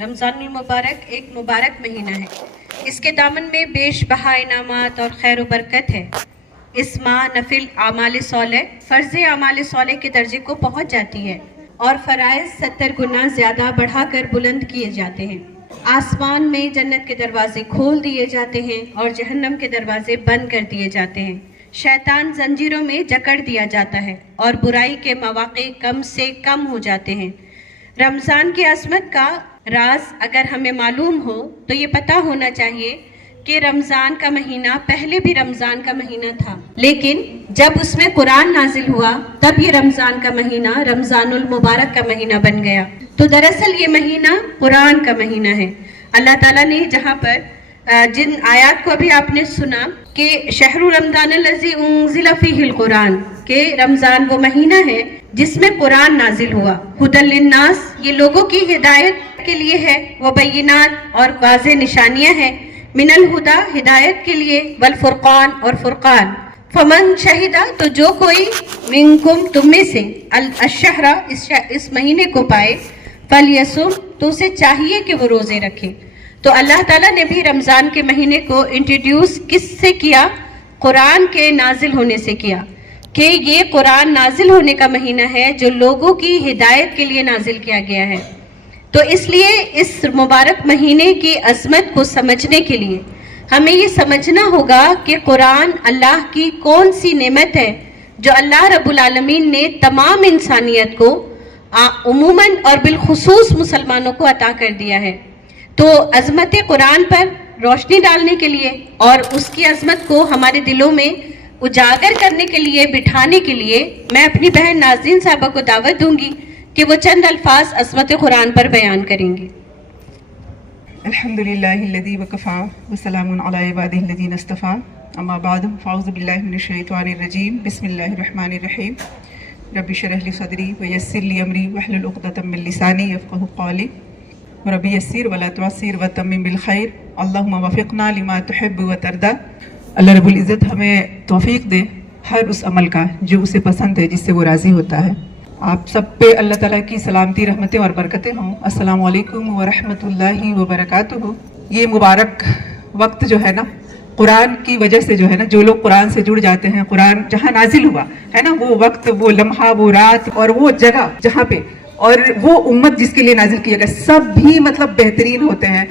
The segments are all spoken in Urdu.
رمضان المبارک ایک مبارک مہینہ ہے. اس کے دامن میں بیش بہا انعامات اور خیر و برکت ہے. اس ماہ نفل اعمال صالح فرض اعمال صالح کے درجے کو پہنچ جاتی ہے اور فرائض 70 گنا زیادہ بڑھا کر بلند کیے جاتے ہیں. آسمان میں جنت کے دروازے کھول دیے جاتے ہیں اور جہنم کے دروازے بند کر دیے جاتے ہیں. شیطان زنجیروں میں جکڑ دیا جاتا ہے اور برائی کے مواقع کم سے کم ہو جاتے ہیں. رمضان کی عظمت کا راز اگر ہمیں معلوم ہو تو یہ پتہ ہونا چاہیے کہ رمضان کا مہینہ پہلے بھی رمضان کا مہینہ تھا، لیکن جب اس میں قرآن نازل ہوا تب یہ رمضان کا مہینہ رمضان المبارک کا مہینہ بن گیا. تو دراصل یہ مہینہ قرآن کا مہینہ ہے. اللہ تعالیٰ نے جہاں پر جن آیات کو ابھی آپ نے سنا کہ شہر رمضان الذی انزل فیہ القرآن، کہ رمضان وہ مہینہ ہے جس میں قرآن نازل ہوا. ھدی للناس، یہ لوگوں کی ہدایت کے لیے ہے. وبینات، اور واضح نشانیاں ہیں. من الہدا، ہدایت کے لیے. والفرقان، اور فرقان. فمن شہدہ، تو جو کوئی منکم، تم میں سے الشہر، اس مہینے کو پائے، فلیصم، تو اسے چاہیے کہ وہ روزے رکھے. تو اللہ تعالیٰ نے بھی رمضان کے مہینے کو انٹروڈیوس کس سے کیا؟ قرآن کے نازل ہونے سے کیا، کہ یہ قرآن نازل ہونے کا مہینہ ہے جو لوگوں کی ہدایت کے لیے نازل کیا گیا ہے. تو اس لیے اس مبارک مہینے کی عظمت کو سمجھنے کے لیے ہمیں یہ سمجھنا ہوگا کہ قرآن اللہ کی کون سی نعمت ہے جو اللہ رب العالمین نے تمام انسانیت کو عموماً اور بالخصوص مسلمانوں کو عطا کر دیا ہے. تو عظمت قرآن پر روشنی ڈالنے کے لیے اور اس کی عظمت کو ہمارے دلوں میں اجاگر کرنے کے لیے، بٹھانے کے لیے، میں اپنی بہن نازنین صاحبہ کو دعوت دوں گی کہ وہ چند الفاظ عظمت قرآن پر بیان کریں گی. الحمدللہ الذی وکفی وسلام علی عبادہ الذین اصطفی، اما بعد فاعوذ باللہ من الشیطان الرجیم، بسم اللہ الرحمن الرحیم. رب اشرح لی صدری ویسر لی امری واحلل عقدۃ من لسانی یفقہوا قولی رب یسر ولا تعسر وتمم بالخیر اللہم وفقنا لما تحب وترضی. اللہ رب العزت ہمیں توفیق دے ہر اس عمل کا جو اسے پسند ہے، جس سے وہ راضی ہوتا ہے. آپ سب پہ اللہ تعالیٰ کی سلامتی، رحمتیں اور برکتیں ہوں. السلام علیکم ورحمۃ اللہ وبرکاتہ. یہ مبارک وقت جو ہے نا، قرآن کی وجہ سے جو ہے نا، جو لوگ قرآن سے جڑ جاتے ہیں، قرآن جہاں نازل ہوا ہے نا، وہ وقت، وہ لمحہ، وہ رات اور وہ جگہ جہاں پہ، اور وہ امت جس کے لیے نازل کیا گیا، سب بھی مطلب بہترین ہوتے ہیں.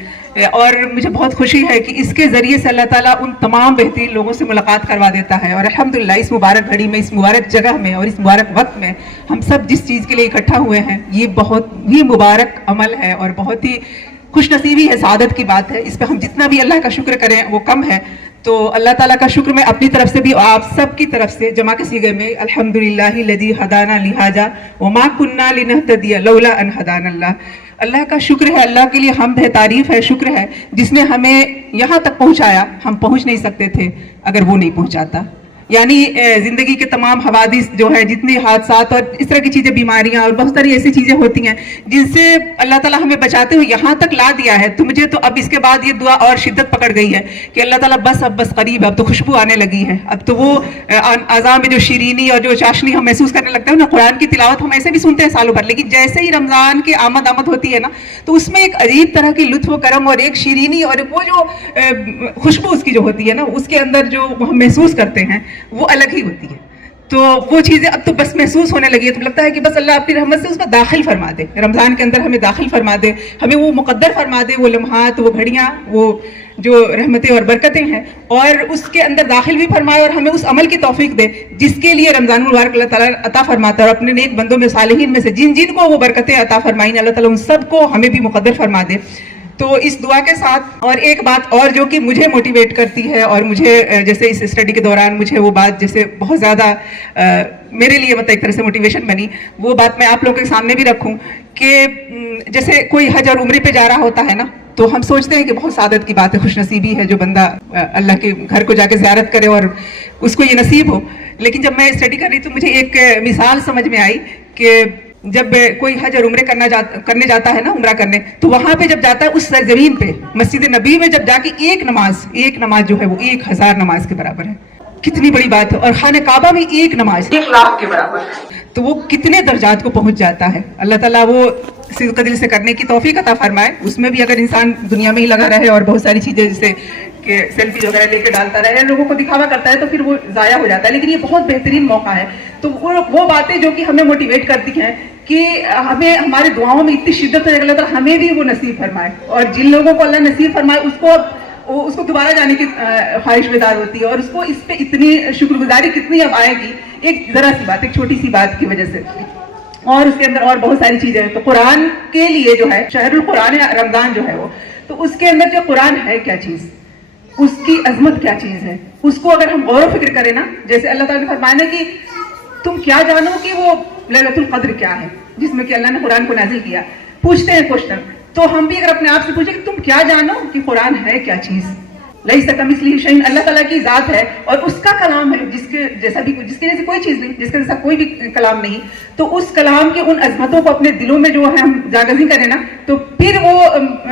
اور مجھے بہت خوشی ہے کہ اس کے ذریعے سے اللہ تعالیٰ ان تمام بہترین لوگوں سے ملاقات کروا دیتا ہے. اور الحمدللہ اس مبارک گھڑی میں، اس مبارک جگہ میں اور اس مبارک وقت میں ہم سب جس چیز کے لیے اکٹھا ہوئے ہیں، یہ بہت ہی مبارک عمل ہے اور بہت ہی خوش نصیبی ہے، سعادت کی بات ہے. اس پہ ہم جتنا بھی اللہ کا شکر کریں وہ کم ہے. تو اللہ تعالیٰ کا شکر میں اپنی طرف سے بھی، آپ سب کی طرف سے جمع کے صیغے میں، الحمدللہ الذی ہدانا لہذا وما کننا لنہتدی لولا ان ہدانا اللہ. اللہ کا شکر ہے، اللہ کے لیے حمد ہے، تعریف ہے، شکر ہے، جس نے ہمیں یہاں تک پہنچایا. ہم پہنچ نہیں سکتے تھے اگر وہ نہیں پہنچاتا. یعنی زندگی کے تمام حوادث جو ہے، جتنے حادثات اور اس طرح کی چیزیں، بیماریاں اور بہت ساری ایسی چیزیں ہوتی ہیں جن سے اللہ تعالیٰ ہمیں بچاتے ہوئے یہاں تک لا دیا ہے. تو مجھے تو اب اس کے بعد یہ دعا اور شدت پکڑ گئی ہے کہ اللہ تعالیٰ بس قریب، اب تو خوشبو آنے لگی ہے. اب تو وہ اعضاء میں جو شیرینی اور جو چاشنی ہم محسوس کرنے لگتے ہیں نا. قرآن کی تلاوت ہم ایسے بھی سنتے ہیں سالوں بھر، لیکن جیسے ہی رمضان کی آمد ہوتی ہے نا، تو اس میں ایک عجیب طرح کی لطف و کرم اور ایک شیرینی اور وہ جو خوشبو اس کی جو ہوتی ہے نا، اس کے اندر جو ہم محسوس کرتے ہیں وہ الگ ہی ہوتی ہے. تو وہ چیزیں اب تو بس محسوس ہونے لگی ہے. تو لگتا ہے کہ بس اللہ اپنی رحمت سے اس میں داخل فرما دے، رمضان کے اندر ہمیں داخل فرما دے، ہمیں وہ مقدر فرما دے، وہ لمحات، وہ گھڑیاں، وہ جو رحمتیں اور برکتیں ہیں، اور اس کے اندر داخل بھی فرمائے اور ہمیں اس عمل کی توفیق دے جس کے لیے رمضان المبارک اللہ تعالیٰ عطا فرماتا ہے. اور اپنے نیک بندوں میں، صالحین میں سے جن کو وہ برکتیں عطا فرمائیں، اللہ تعالیٰ ان سب کو ہمیں بھی مقدر فرما دے. تو اس دعا کے ساتھ اور ایک بات اور جو کہ مجھے موٹیویٹ کرتی ہے، اور مجھے جیسے اس اسٹڈی کے دوران مجھے وہ بات جیسے بہت زیادہ میرے لیے مطلب ایک طرح سے موٹیویشن بنی، وہ بات میں آپ لوگوں کے سامنے بھی رکھوں کہ جیسے کوئی حج اور عمرے پہ جا رہا ہوتا ہے نا، تو ہم سوچتے ہیں کہ بہت سعادت کی بات ہے، خوش نصیبی ہے جو بندہ اللہ کے گھر کو جا کے زیارت کرے اور اس کو یہ نصیب ہو. لیکن جب میں اسٹڈی کر رہی تو مجھے ایک مثال سمجھ میں آئی کہ جب کوئی حج اور عمرے کرنے جاتا ہے نا، عمرہ کرنے، تو وہاں پہ جب جاتا ہے اس سرزمین پہ، مسجد نبی میں جب جا کے ایک نماز جو ہے وہ 1000 نماز کے برابر ہے. کتنی بڑی بات ہے. اور خانہ کعبہ میں ایک نماز 1 لاکھ کے برابر. تو وہ کتنے درجات کو پہنچ جاتا ہے. اللہ تعالیٰ وہ صدق دل سے کرنے کی توفیق عطا فرمائے. اس میں بھی اگر انسان دنیا میں ہی لگا رہے اور بہت ساری چیزیں جیسے کہ سیلفی وغیرہ لے کے ڈالتا رہے, لوگوں کو دکھاوا کرتا ہے, تو پھر وہ ضائع ہو جاتا ہے. لیکن یہ بہت بہترین موقع ہے. تو وہ باتیں جو کہ ہمیں موٹیویٹ کرتی ہیں کہ ہمیں ہماری دعاؤں میں اتنی شدت ہے, اللہ تعالیٰ ہمیں بھی وہ نصیب فرمائے, اور جن لوگوں کو اللہ نصیب فرمائے اس کو دوبارہ جانے کی خواہش بیدار ہوتی ہے, اور اس کو اس پہ اتنی شکر گزاری کتنی اب آئے گی. ایک ذرا سی بات, ایک چھوٹی سی بات کی وجہ سے, اور اس کے اندر اور بہت ساری چیزیں ہیں. تو قرآن کے لیے جو ہے شہر القرآن رمضان جو ہے وہ, تو اس کے اندر جو قرآن ہے کیا چیز, اس کی عظمت کیا چیز ہے, اس کو اگر ہم غور و فکر کریں نا, جیسے اللہ تعالیٰ نے فرمایا کہ تم کیا جانو کہ وہ لیلۃ القدر کیا ہے, جس میں کہ اللہ نے قرآن کو نازل کیا. پوچھتے ہیں کوشچن, تو ہم بھی اگر اپنے آپ سے پوچھیں کہ تم کیا جانو کہ قرآن ہے کیا چیز. لیس کمثلہ شیء, اللہ تعالیٰ کی ذات ہے اور اس کا کلام ہے, جس کے جیسے کوئی چیز نہیں, جس کے جیسا کوئی بھی کلام نہیں. تو اس کلام کے ان عظمتوں کو اپنے دلوں میں جو ہے ہم جاگزی کریں نا, تو پھر وہ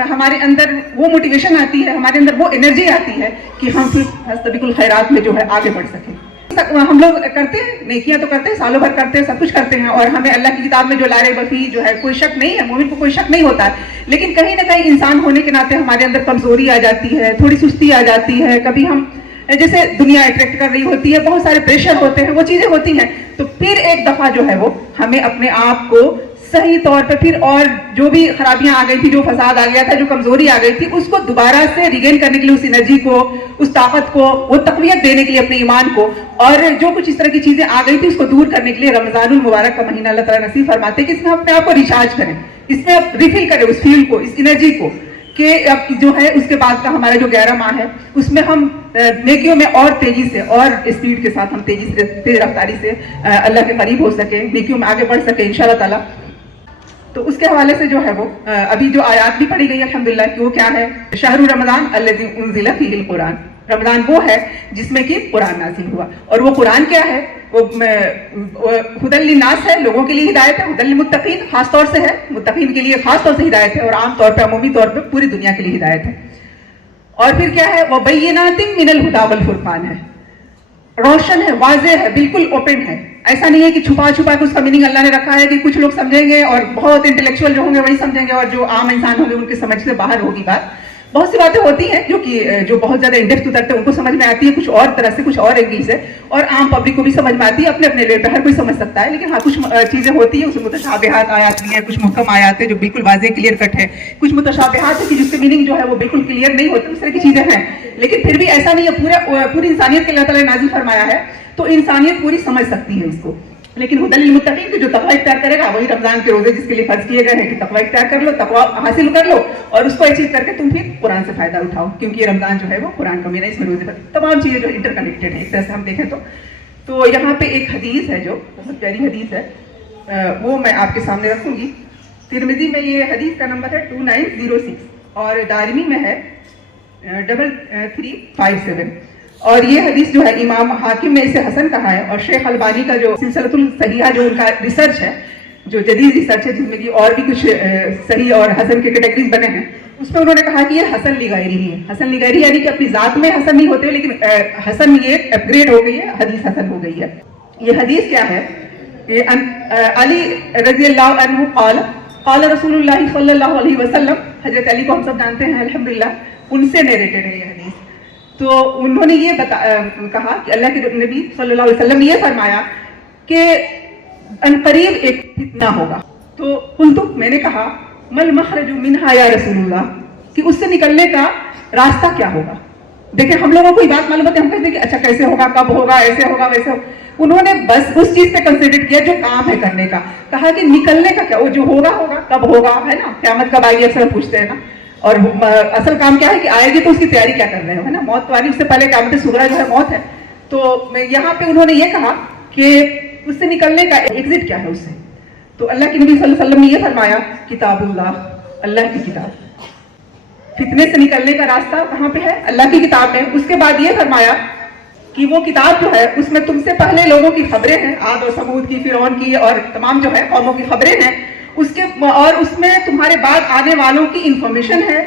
ہمارے اندر وہ موٹیویشن آتی ہے, ہمارے اندر وہ انرجی آتی ہے کہ ہم پھر فاستبقوا الخیرات میں جو ہے آگے بڑھ سکیں. ہم لوگ کرتے ہیں, نیکیاں تو کرتے ہیں, سالوں بھر کرتے ہیں, سب کچھ کرتے ہیں, اور ہمیں اللہ کی کتاب میں جو لارے بفی جو ہے کوئی شک نہیں ہے, مومن کو کوئی شک نہیں ہوتا ہے. لیکن کہیں نہ کہیں انسان ہونے کے ناطے ہمارے اندر کمزوری آ جاتی ہے, تھوڑی سستی آ جاتی ہے, کبھی ہم جیسے دنیا اٹریکٹ کر رہی ہوتی ہے, بہت سارے پریشر ہوتے ہیں, وہ چیزیں ہوتی ہیں. تو پھر ایک دفعہ جو ہے وہ ہمیں اپنے آپ کو صحیح طور پہ پھر, اور جو بھی خرابیاں آ گئی تھی, جو فساد آ گیا تھا, جو کمزوری آ گئی تھی, اس کو دوبارہ سے ریگین کرنے کے لیے, اس انرجی کو, اس طاقت کو, وہ تقویت دینے کے لیے اپنے ایمان کو, اور جو کچھ اس طرح کی چیزیں آ گئی تھی اس کو دور کرنے کے لیے رمضان المبارک کا مہینہ اللہ تعالیٰ نصیب فرماتے ہیں کہ اس میں اپنے آپ کو ریچارج کریں, اس میں آپ ریفل کریں اس فیول کو, اس انرجی کو, کہ اب جو ہے اس کے بعد کا ہمارا جو 11 ماہ ہے اس میں ہم نیکیوں میں اور تیزی سے اور اسپیڈ کے ساتھ ہم تیز رفتاری سے اللہ کے قریب ہو سکیں, نیکیوں میں آگے بڑھ سکیں انشاءاللہ تعالیٰ. تو اس کے حوالے سے جو ہے وہ ابھی جو آیات بھی پڑھی گئی الحمدللہ کہ وہ کیا ہے, شہر رمضان الذی انزل فیہ القرآن, رمضان وہ ہے جس میں کہ قرآن نازل ہوا. اور وہ قرآن کیا ہے, وہ ہدی للناس ہے, لوگوں کے لیے ہدایت ہے, ہدی للمتقین خاص طور سے ہے, متقین کے لیے خاص طور سے ہدایت ہے, اور عام طور پہ عمومی طور پہ پوری دنیا کے لیے ہدایت ہے. اور پھر کیا ہے, وبینات من الہدی والفرقان ہے, روشن ہے, واضح ہے, بالکل اوپن ہے. ایسا نہیں ہے کہ چھپا چھپا کے اس کا میننگ اللہ نے رکھا ہے کہ کچھ لوگ سمجھیں گے اور بہت انٹلیکچوئل جو ہوں گے وہی سمجھیں گے, اور جو عام انسان ہوں گے ان کے سمجھ سے باہر ہوگی بات. بہت سی باتیں ہوتی ہیں جو بہت زیادہ انڈیپتھ اترتے ہیں ان کو سمجھ میں آتی ہے کچھ اور طرح سے, کچھ اور اینگل سے, اور عام پبلک کو بھی سمجھ میں آتی ہے اپنے اپنے لیول پہ, ہر کوئی سمجھ سکتا ہے. لیکن ہاں کچھ چیزیں ہوتی ہیں, اس میں متشابہات آیات بھی ہیں, کچھ محکم آیات ہیں جو بالکل واضح کلیئر کٹ ہے, کچھ متشابہات ہیں کہ جس کے میننگ جو ہے وہ بالکل کلیئر نہیں ہوتے, اس طرح کی چیزیں ہیں. لیکن پھر بھی ایسا نہیں ہے, پوری انسانیت کے اللہ تعالیٰ نے نازل فرمایا ہے, تو انسانیت پوری سمجھ سکتی ہے اس کو. لیکن ہدی للمتقین کہ جو تقوی اختیار کرے گا, وہی رمضان کے روزے جس کے لیے فرض کیے گئے ہیں کہ تقوی اختیار کر لو, تقوی حاصل کر لو, اور اس کو اچیو کر کے تم پھر قرآن سے فائدہ اٹھاؤ, کیونکہ یہ رمضان جو ہے وہ قرآن کا مہینہ, اس میں روزے پر تمام چیزیں جو انٹر کنیکٹڈ ہیں ایک طرح سے ہم دیکھیں تو. تو یہاں پہ ایک حدیث ہے جو بہت پیاری حدیث ہے, وہ میں آپ کے سامنے رکھوں گی. ترمذی میں یہ حدیث کا نمبر ہے 2906, اور دارمی میں ہے 3357. اور یہ حدیث جو ہے امام حاکم نے اسے حسن کہا ہے, اور شیخ البانی کا جو سلسلۃ الصحیحہ جو ان کا ریسرچ ہے, جو جدید ریسرچ ہے جس میں کہ اور بھی کچھ صحیح اور حسن کے کیٹیگریز بنے ہیں, اس میں انہوں نے کہا کہ یہ حسن لغیری ہے. حسن لغیری یعنی کہ اپنی ذات میں حسن نہیں ہوتے, لیکن حسن یہ اپ گریڈ ہو گئی ہے, حدیث حسن ہو گئی ہے. یہ حدیث کیا ہے, علی رضی اللہ عنہ قال قال رسول اللہ صلی اللہ علیہ وسلم, حضرت علی کو ہم سب جانتے ہیں الحمدللہ, ان سے نیریٹڈ ہے یہ حدیث. تو انہوں نے یہ کہا کہ اللہ کے نبی صلی اللہ علیہ وسلم نے یہ فرمایا کہ عنقریب ایک فتنہ ہوگا. تو قلت, میں نے کہا, مل مخرج منہا یا رسول اللہ, کہ اس سے نکلنے کا راستہ کیا ہوگا. دیکھیں ہم لوگوں کو یہ بات معلوم ہے, ہم کہتے ہیں کہ اچھا کیسے ہوگا, کب ہوگا, ایسے ہوگا, ویسے ہوگا. انہوں نے بس اس چیز پہ کنسنٹریٹ کیا جو کام ہے کرنے کا. کہا کہ نکلنے کا کیا, وہ جو ہوگا کب ہوگا, ہے نا, قیامت کب آئے گی اکثر پوچھتے ہیں نا, اور اصل کام کیا ہے کہ آئے گی تو اس کی تیاری کیا کر رہے ہو, ہے نا, موت تو آ رہی, اس سے پہلے قیامت صغریٰ جو ہے موت ہے. تو یہاں پہ انہوں نے یہ کہا کہ اس سے نکلنے کا ایگزٹ کیا ہے اس سے. تو اللہ کے نبی صلی اللہ علیہ وسلم نے یہ فرمایا, کتاب اللہ, اللہ کی کتاب. فتنے سے نکلنے کا راستہ کہاں پہ ہے, اللہ کی کتاب میں. اس کے بعد یہ فرمایا کہ وہ کتاب جو ہے اس میں تم سے پہلے لوگوں کی خبریں ہیں, عاد اور ثمود کی, فرعون کی, اور تمام جو ہے قوموں کی خبریں ہیں. اور اس میں تمہارے بعد آنے والوں کی انفارمیشن ہے,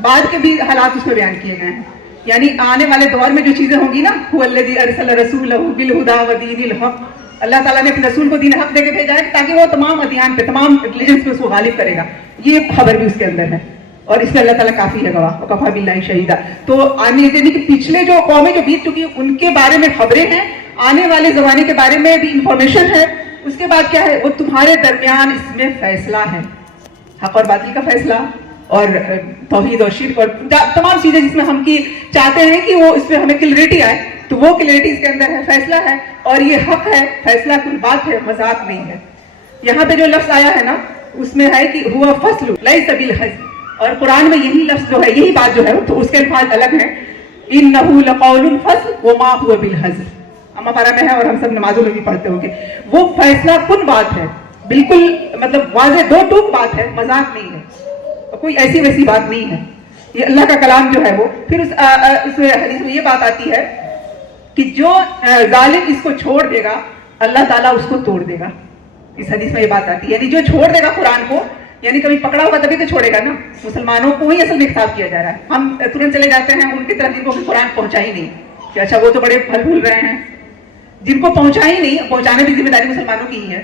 بعد کے بھی حالات اس میں بیان کیے گئے ہیں. یعنی آنے والے دور میں جو چیزیں ہوں گی نا, هو الذی ارسل رسولہ بالہدی ودین الحق, اللہ تعالیٰ نے اپنے رسول کو دین حق دے کے بھیجا ہے تاکہ وہ تمام ادیان پہ تمام ریلیجنس پہ اس کو غالب کرے گا. یہ خبر بھی اس کے اندر ہے اور اس میں اللہ تعالیٰ کافی ہے گواہ وکفیٰ باللہ شہیدہ. تو آنے یعنی کہ پچھلے جو قومیں جو بیت چکی ان کے بارے میں خبریں ہیں, آنے والے زمانے کے بارے میں بھی انفارمیشن ہے. اس کے بعد کیا ہے, وہ تمہارے درمیان اس میں فیصلہ ہے, حق اور باطل کا فیصلہ اور توحید اور شرک اور تمام چیزیں جس میں ہم کی چاہتے ہیں کہ وہ اس میں ہمیں کلیئرٹی آئے, تو وہ کلیئرٹی اس کے اندر ہے, فیصلہ ہے اور یہ حق ہے, فیصلہ کوئی بات ہے, مذاق نہیں ہے. یہاں پہ جو لفظ آیا ہے نا اس میں ہے کہ ہوا فصل لیس بالحزن, اور قرآن میں یہی لفظ جو ہے یہی بات جو ہے تو اس کے الفاظ الگ ہیں. انہ لقول فصل وما هو بالحزن, اما پارا میں ہے اور ہم سب نمازوں میں بھی پڑھتے ہوں گے. وہ فیصلہ کن بات ہے, بالکل مطلب واضح دو ٹوک بات ہے, مذاق نہیں ہے, کوئی ایسی ویسی بات نہیں ہے. یہ اللہ کا کلام جو ہے وہ. پھر اس حدیث میں یہ بات آتی ہے کہ جو ظالم اس کو چھوڑ دے گا اللہ تعالیٰ اس کو توڑ دے گا. اس حدیث میں یہ بات آتی ہے, یعنی جو چھوڑ دے گا قرآن کو, یعنی کبھی پکڑا ہوگا تبھی تو چھوڑے گا نا. مسلمانوں کو ہی اصل میں خطاب کیا جا رہا ہے. ہم ترنت چلے جاتے ہیں ان کی طرف جن کو قرآن پہنچا ہی نہیں کہ اچھا وہ تو بڑے پھل پھول رہے ہیں, جن کو پہنچا ہی نہیں, پہنچانے کی ذمہ داری مسلمانوں کی ہی ہے.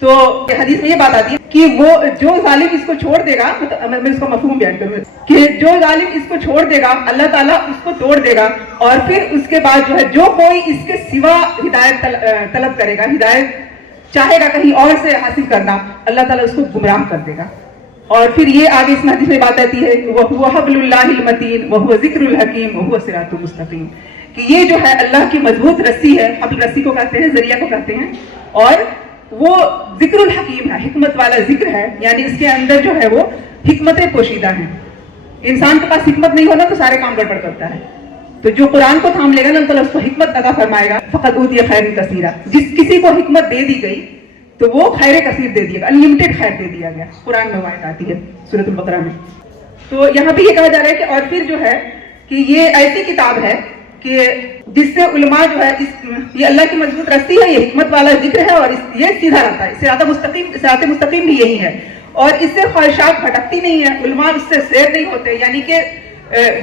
تو حدیث میں یہ بات آتی ہے کہ وہ جو ظالم اس کو چھوڑ دے گا, میں اس کا مفہوم بیان کروں کہ جو ظالم اس کو چھوڑ دے گا اللہ تعالیٰ اس کو توڑ دے گا, اور پھر اس کے بعد جو ہے جو کوئی اس کے سوا ہدایت طلب کرے گا, ہدایت چاہے گا کہیں اور سے حاصل کرنا, اللہ تعالیٰ اس کو گمراہ کر دے گا. اور پھر یہ آگے اس میں حدیث میں بات آتی ہے وَهُوَ حَبْلُ اللَّهِ الْمَتِينُ وَهُوَ ذِكْرُ الْحَكِيمُ وَهُوَ صِرَاطٌ مُسْتَقِيمٌ, کہ یہ جو ہے اللہ کی مضبوط رسی ہے. حبل رسی کو کہتے ہیں, ذریعہ کو کہتے ہیں, اور وہ ذکر الحکیم ہے, حکمت والا ذکر ہے, یعنی اس کے اندر جو ہے وہ حکمتیں پوشیدہ ہیں. انسان کے پاس حکمت نہیں ہونا تو سارے کام گڑبڑ کرتا ہے. تو جو قرآن کو تھام لے گا نا اللہ تعالیٰ اس کو حکمت عطا فرمائے گا. فقط اوتی خیر کثیرہ, جس کسی کو حکمت دے دی گئی تو وہ خیر کثیر دے دیا گیا, انلمیٹڈ خیر دے دیا گیا. قرآن میں آیت آتی ہے سورۃ البقرہ میں. تو یہاں پہ یہ کہا جا رہا ہے کہ اور پھر جو ہے کہ یہ ایسی کتاب ہے کہ جس سے علماء جو ہے یہ اللہ کی مضبوط رسی ہے, یہ حکمت والا ذکر ہے, اور یہ سیدھا رہتا ہے. صراط مستقیم بھی یہی ہے, اور اس سے خواہشات بھٹکتی نہیں ہے, علماء اس سے سیر نہیں ہوتے. یعنی کہ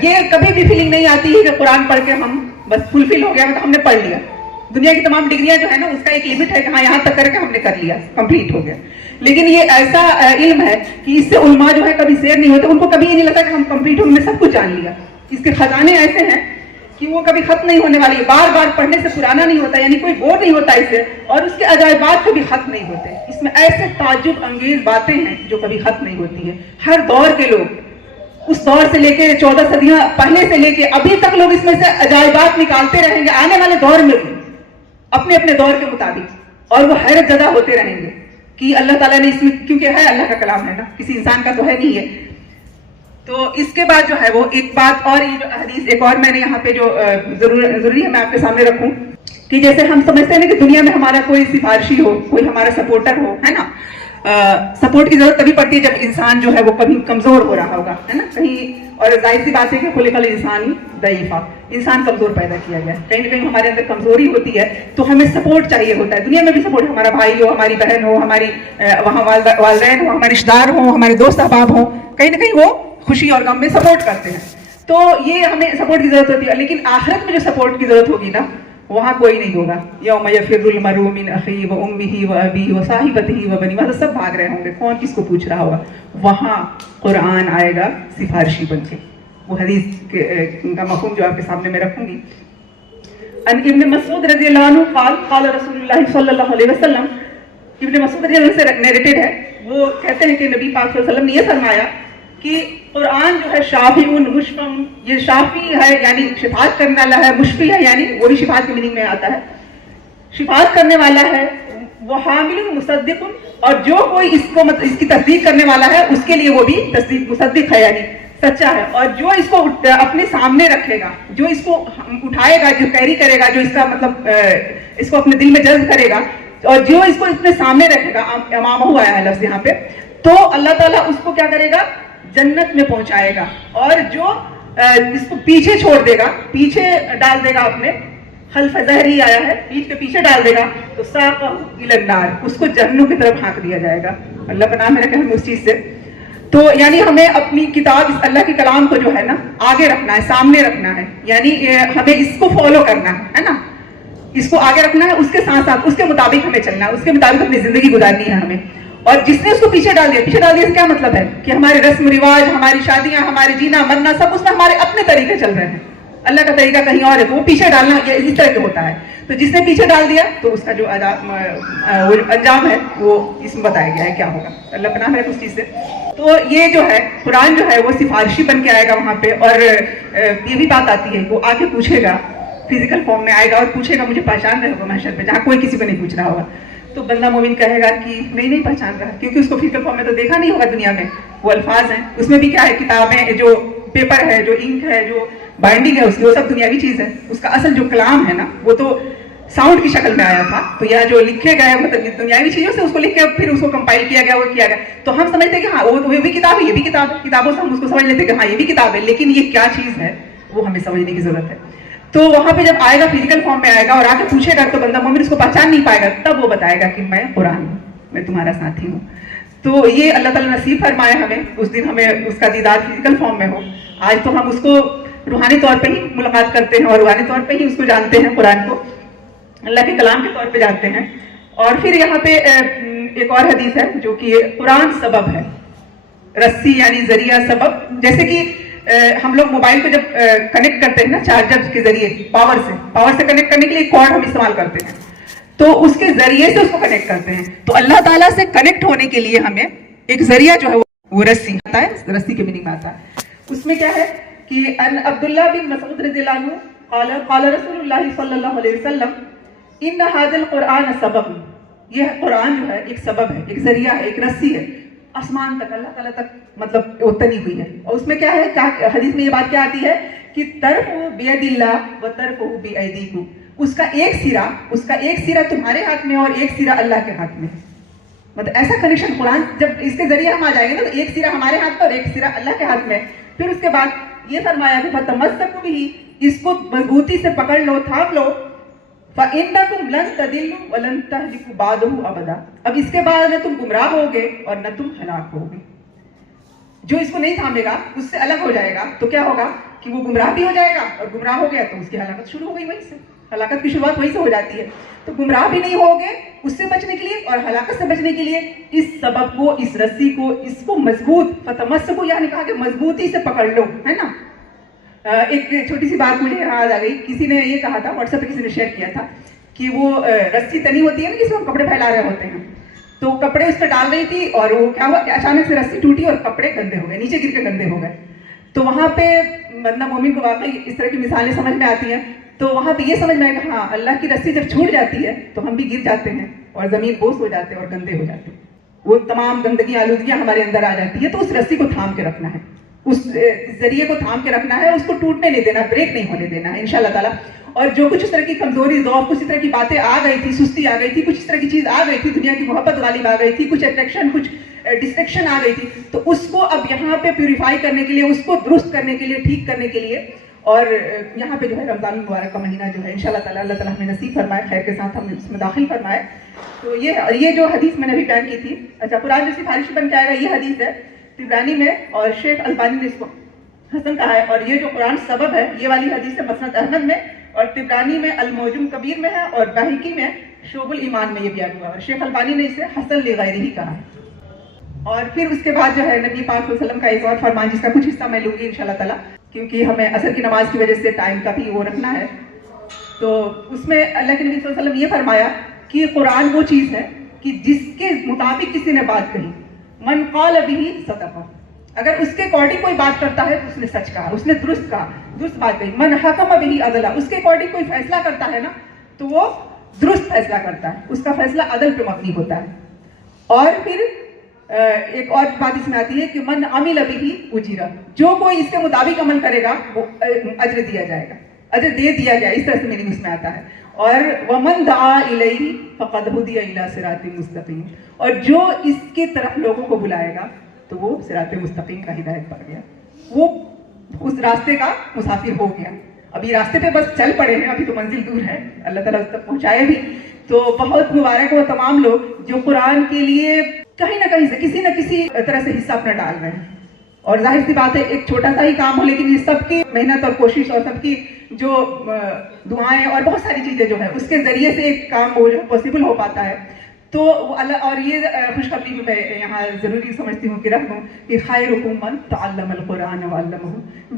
یہ کبھی بھی فیلنگ نہیں آتی ہے کہ قرآن پڑھ کے ہم بس فلفل ہو گیا, ہم نے پڑھ لیا. دنیا کی تمام ڈگریاں جو ہے نا اس کا ایک لمٹ ہے کہ ہاں یہاں تک کر کے ہم نے کر لیا, کمپلیٹ ہو گیا. لیکن یہ ایسا علم ہے کہ اس سے علماء جو ہے کبھی سیر نہیں ہوتے, ان کو کبھی یہ نہیں لگتا کہ ہم کمپلیٹ ہم نے سب کچھ جان لیا. اس کے خزانے ایسے ہیں کہ وہ کبھی ختم نہیں ہونے والی, بار بار پڑھنے سے پرانا نہیں ہوتا, یعنی کوئی بور نہیں ہوتا اس سے, اور اس کے عجائبات کبھی ختم نہیں ہوتے. اس میں ایسے تعجب انگیز باتیں ہیں جو کبھی ختم نہیں ہوتی ہے. ہر دور کے لوگ, اس دور سے لے کے 14 صدیاں پہلے سے لے کے ابھی تک لوگ اس میں سے عجائبات نکالتے رہیں گے, آنے والے دور میں بھی اپنے اپنے دور کے مطابق, اور وہ حیرت زدہ ہوتے رہیں گے کہ اللہ تعالیٰ نے اس میں, کیونکہ ہے اللہ کا کلام ہے نا, کسی انسان کا تو ہے نہیں ہے. تو اس کے بعد جو ہے وہ ایک بات اور, یہ جو حدیث ایک اور میں نے یہاں پہ جو ضروری ہے میں آپ کے سامنے رکھوں, کہ جیسے ہم سمجھتے ہیں نا کہ دنیا میں ہمارا کوئی سفارشی ہو, کوئی ہمارا سپورٹر ہو, ہے نا. سپورٹ کی ضرورت تبھی پڑتی ہے جب انسان جو ہے وہ کبھی کمزور ہو رہا ہوگا, ہے نا کہیں. اور ظاہر سی بات ہے کہ خلق الانسان ضعیفا, انسان کمزور پیدا کیا گیا, کہیں نہ کہیں ہمارے اندر کمزوری ہوتی ہے, تو ہمیں سپورٹ چاہیے ہوتا ہے. دنیا میں بھی سپورٹ, ہمارا بھائی ہو, ہماری بہن ہو, ہماری وہاں والدین ہو, ہمارے رشتہ دار ہوں, ہمارے دوست احباب ہوں, کہیں نہ کہیں وہ خوشی اور غم میں سپورٹ کرتے ہیں. تو یہ ہمیں سپورٹ کی ضرورت ہوتی ہے. لیکن آخرت میں جو سپورٹ کی ضرورت ہوگی نا, وہاں کوئی نہیں ہوگا. یوم یفر المرء من اخیہ و امہ و ابیہ و صاحبتہ و بنیہ, وہاں سب بھاگ رہے ہوں گے, کون کس کو پوچھ رہا ہوگا. وہاں قرآن آئے گا سفارشی بن کے. وہ حدیث کا مفہوم جو آپ کے سامنے میں رکھوں گی. ان ابن مسعود رضی اللہ عنہ قال قال رسول اللہ صلی اللہ علیہ وسلم, ابن مسعود رضی اللہ عنہ سے نیریٹڈ ہے, وہ کہتے ہیں کہ نبی پاک صلی اللہ علیہ وسلم نے یہ فرمایا کہ قرآن جو ہے شافی مشفع, یہ شافی ہے یعنی شفاعت کرنے والا ہے, مشفی ہے یعنی وہ بھی شفاعت کی میننگ میں آتا ہے, شفاعت کرنے والا ہے. وہ حامل مصدق, اور جو کوئی اس کی تصدیق کرنے والا ہے اس کے لیے وہ بھی تصدیق مصدق ہے, یعنی سچا ہے. اور جو اس کو اپنے سامنے رکھے گا, جو اس کو اٹھائے گا, جو کیری کرے گا, جو اس کا مطلب اس کو اپنے دل میں جذب کرے گا, اور جو اس کو اپنے سامنے رکھے گا, امامہ آیا ہے لفظ یہاں پہ, تو اللہ تعالیٰ اس کو کیا کرے گا, جنت میں پہنچائے گا. اور جو اس کو پیچھے چھوڑ دے گا, پیچھے ڈال دے گا, اپنے خلف ظہری آیا ہے, پیٹھ کے پیچھے ڈال دے گا, تو ساقہ الی النار, اس کو جہنم کی طرف ہانک دیا جائے گا. اللہ کا نام ہے رکھے ہم اس چیز سے. تو یعنی ہمیں اپنی کتاب, اس اللہ کے کلام کو جو ہے نا آگے رکھنا ہے, سامنے رکھنا ہے, یعنی ہمیں اس کو فالو کرنا ہے نا. اس کو آگے رکھنا ہے, اس کے ساتھ ساتھ اس کے مطابق ہمیں چلنا ہے, اس کے مطابق اپنی زندگی گزارنی ہے ہمیں. اور جس نے اس کو پیچھے ڈال دیا سے کیا مطلب ہے کہ ہمارے رسم و رواج, ہماری شادیاں, ہمارے جینا مرنا سب اس میں ہمارے اپنے طریقے چل رہے ہیں, اللہ کا طریقہ کہیں اور ہے, تو وہ پیچھے ڈالنا یہ اس طرح سے ہوتا ہے. تو جس نے پیچھے ڈال دیا تو اس کا جو انجام ہے وہ اس میں بتایا گیا ہے کیا ہوگا. اللہ پناہ ہے اس چیز سے. تو یہ جو ہے قرآن جو ہے وہ سفارشی بن کے آئے گا وہاں پہ, اور یہ بھی بات آتی ہے وہ آ کے پوچھے گا, فزیکل فارم میں آئے گا اور پوچھے گا مجھے پہچان رہے ہوگا محشر پہ, جہاں کوئی کسی کو نہیں پوچھ رہا ہوگا. تو بندہ مومن کہے گا کہ نہیں پہچان رہا, کیونکہ اس کو فزیکل فارم میں تو دیکھا نہیں ہوگا دنیا میں. وہ الفاظ ہیں, اس میں بھی کیا ہے, کتابیں, جو پیپر ہے, جو انک ہے, جو بائنڈنگ ہے اس کی, وہ سب دنیاوی چیز ہے. اس کا اصل جو کلام ہے نا وہ تو ساؤنڈ کی شکل میں آیا تھا. تو یہ جو لکھے گئے مطلب دنیاوی چیزوں سے اس کو لکھ کے پھر اس کو کمپائل کیا گیا, وہ کیا گیا. تو ہم سمجھتے ہیں کہ ہاں وہ بھی کتاب ہے, یہ بھی کتاب ہے, کتابوں سے ہم اس کو سمجھ لیتے ہیں کہ ہاں یہ بھی کتاب ہے, لیکن یہ کیا چیز ہے وہ ہمیں سمجھنے کی ضرورت ہے. تو وہاں پہ جب آئے گا فزیکل فارم میں آئے گا اور آ کے پوچھے گا تو بندہ مومن اس کو پہچان نہیں پائے گا, تب وہ بتائے گا کہ میں قرآن ہوں, میں تمہارا ساتھی ہوں. تو یہ اللہ تعالیٰ نصیب فرمائے ہمیں اس دن ہمیں اس کا دیدار فزیکل فارم میں ہو. آج تو ہم اس کو روحانی طور پہ ہی ملاقات کرتے ہیں اور روحانی طور پہ ہی اس کو جانتے ہیں, قرآن کو اللہ کے کلام کے طور پہ جانتے ہیں. اور پھر یہاں پہ ایک اور حدیث ہے جو کہ قرآن سبب ہے, رسی یعنی ذریعہ سبب. جیسے کہ ہم لوگ موبائل کو جب کنیکٹ کرتے ہیں نا چارجر کے ذریعے, پاور سے کنیکٹ کرنے کے لیے کارڈ ہم استعمال کرتے ہیں, تو اس کے ذریعے سے اس کو کنیکٹ کرتے ہیں. تو اللہ تعالیٰ سے کنیکٹ ہونے کے لیے ہمیں ایک ذریعہ جو ہے وہ رسی آتا ہے. رسی کے میننگ میں آتا ہے, اس میں کیا ہے کہ ان عبداللہ بن مسعود رضی اللہ عنہ قال قال رسول اللہ صلی اللہ علیہ وسلم ان هذا القرآن سبب, یہ قرآن جو ہے ایک سبب ہے, ایک ذریعہ ہے, ایک رسی ہے, آسمان تک, اللہ تعالیٰ تک مطلب وہ تنی ہوئی ہے. اور اس میں کیا ہے, حدیث میں یہ بات کیا آتی ہے کہ طرف بید اللہ و طرف بایدیکم, اس کا ایک سرا تمہارے ہاتھ میں اور ایک سرا اللہ کے ہاتھ میں. مطلب ایسا کنیکشن قرآن جب اس کے ذریعے ہم آ جائیں گے نا, تو ایک سرا ہمارے ہاتھ میں اور ایک سرا اللہ کے ہاتھ میں. پھر اس کے بعد یہ فرمایا کہ فتمسکوا بہ, اس کو مضبوطی سے پکڑ لو, تھام لو. فَإِنَّكُمْ لَن تَضِلُّوا وَلَن تَهْلِكُوا بَعْدَهُ أَبَدًا, اب اس کے بعد نہ تم گمراہ ہوگے اور نہ تم ہلاک ہوگے. جو اس کو نہیں تھامے گا, اس سے الگ ہو جائے گا, تو کیا ہوگا کہ وہ گمراہ بھی ہو جائے گا, اور گمراہ ہو گیا تو اس کی ہلاکت شروع ہو گئی وہیں سے. ہلاکت کی شروعات وہیں سے ہو جاتی ہے. تو گمراہ بھی نہیں ہوگے اس سے بچنے کے لیے, اور ہلاکت سے بچنے کے لیے اس سبب کو, اس رسی کو, اس کو مضبوط, فتمسکوا یعنی کہا کہ مضبوطی سے پکڑ لو, ہے نا. ایک چھوٹی سی بات مجھے یاد آ گئی, کسی نے یہ کہا تھا, واٹس ایپ پہ کسی نے شیئر کیا تھا کہ وہ رسی تنی ہوتی ہے نا جس میں ہم کپڑے پھیلا رہے ہوتے ہیں, تو کپڑے اس پہ ڈال رہی تھی اور وہ کیا ہوا کہ اچانک سے رسی ٹوٹی اور کپڑے گندے ہو گئے, نیچے گر کے گندے ہو گئے. تو وہاں پہ بندہ مومن کو واقعی اس طرح کی مثالیں سمجھ میں آتی ہیں. تو وہاں پہ یہ سمجھ میں آئے کہ ہاں اللہ کی رسی جب چھوٹ جاتی ہے تو ہم بھی گر جاتے ہیں اور زمین بوس ہو جاتے ہیں اور گندے ہو جاتے ہیں, وہ تمام گندگی آلودگیاں ہمارے اندر آ جاتی ہے. تو اس رسی کو تھام کے رکھنا ہے, اس ذریعے کو تھام کے رکھنا ہے, اس کو ٹوٹنے نہیں دینا, بریک نہیں ہونے دینا ہے انشاءاللہ تعالیٰ. اور جو کچھ اس طرح کی کمزوری, ضعف, کچھ اس طرح کی باتیں آ گئی تھی, سستی آ گئی تھی, کچھ اس طرح کی چیز آ گئی تھی, دنیا کی محبت غالب آ گئی تھی, کچھ اٹریکشن, کچھ ڈسٹریکشن آ گئی تھی, تو اس کو اب یہاں پہ پیوریفائی کرنے کے لیے, اس کو درست کرنے کے لیے, ٹھیک کرنے کے لیے, اور یہاں پہ جو ہے رمضان المبارک کا مہینہ جو ہے انشاءاللہ تعالیٰ اللہ تعالیٰ ہمیں نصیب فرمائے, خیر کے ساتھ ہم اس میں داخل فرمائے. تو یہ جو حدیث میں نے ابھی بیان کی تھی, اچھا قرآن جو سفارش بن کے آئے گا, یہ حدیث ہے طبرانی میں, اور شیخ البانی نے اس کو حسن کہا ہے. اور یہ جو قرآن سبب ہے, یہ والی حدیث ہے مسند احمد میں, اور طبرانی میں الموجم کبیر میں ہے, اور باہقی میں شعب الایمان میں یہ بیان ہوا, اور شیخ البانی نے اسے حسن لغیرہ کہا ہے. اور پھر اس کے بعد جو ہے نبی پاک صلی اللہ علیہ وسلم کا ایک اور فرمان, جس کا کچھ حصہ میں لوں گی انشاءاللہ تعالیٰ, کیونکہ ہمیں عصر کی نماز کی وجہ سے ٹائم کا بھی وہ رکھنا ہے. تو اس میں اللہ کے نبی صلی اللہ علیہ وسلم یہ فرمایا کہ قرآن وہ چیز ہے کہ جس کے مطابق کسی نے بات کہی, من قال به صدق, اگر اس کے اکارڈنگ کوئی بات کرتا ہے تو اس نے سچ کہا, اس نے درست کہا, درست بات کہی. من حکم به عدلا, اس کے اکارڈنگ کوئی فیصلہ کرتا ہے نا تو وہ درست فیصلہ کرتا ہے, اس کا فیصلہ عدل پہ مبنی ہوتا ہے. اور پھر ایک اور بات اس میں آتی ہے کہ من عمل به اجر, جو کوئی اس کے مطابق عمل کرے گا وہ اجر دیا جائے گا, اجر دے دیا گیا, اس طرح سے میننگ اس میں آتا ہے. اور ومن دعا الیہ فقد ہدی الی صراط مستقیم, اور جو اس کی طرف لوگوں کو بلائے گا تو وہ صراط مستقیم کا ہدایت پا گیا, وہ اس راستے کا مسافر ہو گیا. ابھی راستے پہ بس چل پڑے ہیں, ابھی تو منزل دور ہے, اللہ تعالیٰ اس تک پہنچائے بھی. تو بہت مبارک ہو تمام لوگ جو قرآن کے لیے کہیں نہ کہیں سے کسی نہ کسی طرح سے حصہ اپنا ڈال رہے ہیں. اور ظاہر سی بات ہے ایک چھوٹا سا ہی کام ہو, لیکن یہ سب کی محنت اور کوشش اور سب کی جو دعائیں اور بہت ساری چیزیں جو ہے اس کے ذریعے سے ایک کام وہ جو پاسبل ہو پاتا ہے. تو وہ اللہ, اور یہ خوشخبری بھی میں یہاں ضروری سمجھتی ہوں کہ رکھ دوں کہ خیرکم من تعلم القرآن وعلمہ,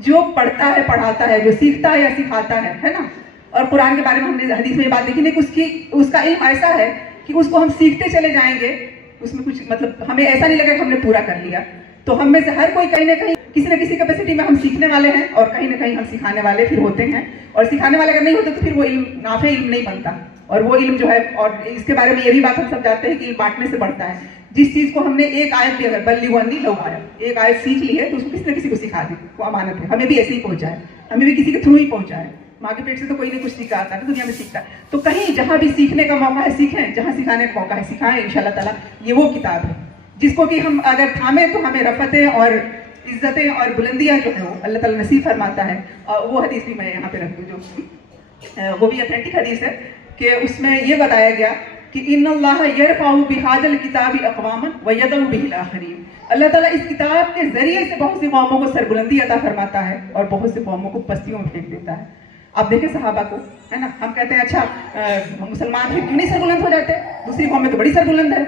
جو پڑھتا ہے پڑھاتا ہے, جو سیکھتا ہے یا سکھاتا ہے نا. اور قرآن کے بارے میں ہم نے حدیث میں یہ بات دیکھی نہیں کہ اس کا علم ایسا ہے کہ اس کو ہم سیکھتے چلے جائیں گے, اس میں کچھ مطلب ہمیں ایسا نہیں لگا کہ ہم نے پورا کر لیا. تو ہم میں سے ہر کوئی کہیں نہ کہیں کسی نہ کسی کیپیسٹی میں ہم سیکھنے والے ہیں, اور کہیں نہ کہیں ہم سکھانے والے پھر ہوتے ہیں. اور سکھانے والے اگر نہیں ہوتے تو پھر وہ علم نافع علم نہیں بنتا. اور وہ علم جو ہے, اور اس کے بارے میں یہ بھی بات ہم سب جانتے ہیں کہ علم بانٹنے سے بڑھتا ہے. جس چیز کو ہم نے ایک آیت بھی اگر بلغوا انی لو آیا, ایک آیت سیکھ لی ہے تو اس کو کسی نہ کسی کو سکھا دیں, وہ امانت ہے. ہمیں بھی ایسے ہی پہنچا ہے, ہمیں بھی کسی کے تھرو ہی پہنچا ہے. ماں کے پیٹ سے تو کوئی نہیں کچھ سیکھا آتا ہے, دنیا میں سیکھتا ہے. تو کہیں جہاں بھی سیکھنے کا موقع ہے سیکھیں, جہاں سکھانے کا موقع ہے سکھائیں. انشاءاللہ تعالیٰ یہ وہ کتاب ہے جس کو کہ ہم اگر تھامیں تو ہمیں رفتیں اور عزتیں اور بلندیاں جو ہیں وہ اللہ تعالیٰ نصیب فرماتا ہے. اور وہ حدیث بھی میں یہاں پہ رکھ دوں جو وہ بھی اتھینٹک حدیث ہے, کہ اس میں یہ بتایا گیا کہ ان اللہ یرفع بہذا الکتاب اقواما ویضع بہ الاخرین. اللہ تعالیٰ اس کتاب کے ذریعے سے بہت سی قوموں کو سربلندی عطا فرماتا ہے اور بہت سی قوموں کو پستیوں میں پھینک دیتا ہے. آپ دیکھیں صحابہ کو, ہے نا, ہم کہتے ہیں اچھا مسلمان پھر کیوں نہیں سربلند ہو جاتے, دوسری قوم میں تو بڑی سربلند ہے.